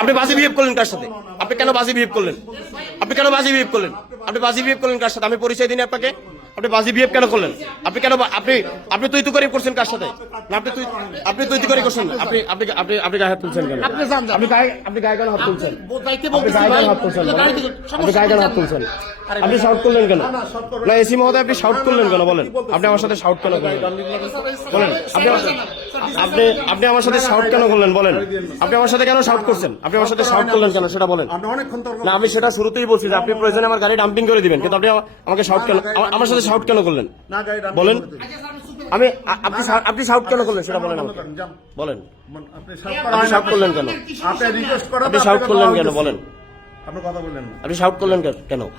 আপনি বাজে বিহেভ করলেন কার সাথে? আপনি কেন বাজে বিহেভ করলেন? আপনি কেন বাজি বিহেভ করলেন? আপনি বাজি বিহেভ করলেন কার সাথে? আমি পরিচয় দিন আপনাকে। আপনি বাজি বিহেভ কেন করলেন? আপনি কেন আপনি আপনি তুই তুই করছেন কার সাথে? আপনি তুই আপনি তুই তুই করে করছেন আপনি আপনি আপনি আপনি গায়ে হাত তুলছেন কেন? আপনি যান। আপনি গায়ে আপনি গায়ে কেন হাত তুলছেন? আপনি গায়ে কেন হাত তুলছেন আপনি গায়ে কেন হাত তুলছেন? আপনি শাউট করলেন কেন? না এসি মহোদয় আপনি শাউট করলেন কেন? বলেন। আপনি আমার সাথে শাউট কেন করলেন? বলেন। আপনি আপনি আপনি আমার সাথে শাউট কেন করলেন? বলেন। আপনি আমার সাথে কেন শাউট করছেন? আপনি আমার সাথে শাউট করলেন কেন? সেটা বলেন। না আমি সেটা শুরুতেই বলছি যে আপনি প্রয়োজনে আমার গাড়ি ডাম্পিং করে দিবেন কিন্তু আপনি আমাকে শাউট কেন আমার সাথে শাউট কেন করলেন? বলেন। আমি আপনি আপনি শাউট কেন করলেন সেটা বলেন আমাকে। বলেন। আপনি শাউট করলেন কেন? আপনি রিকোয়েস্ট শাউট করলেন কেন বলেন? আপনি কথা বললেন না। আপনি শাউট করলেন কেন-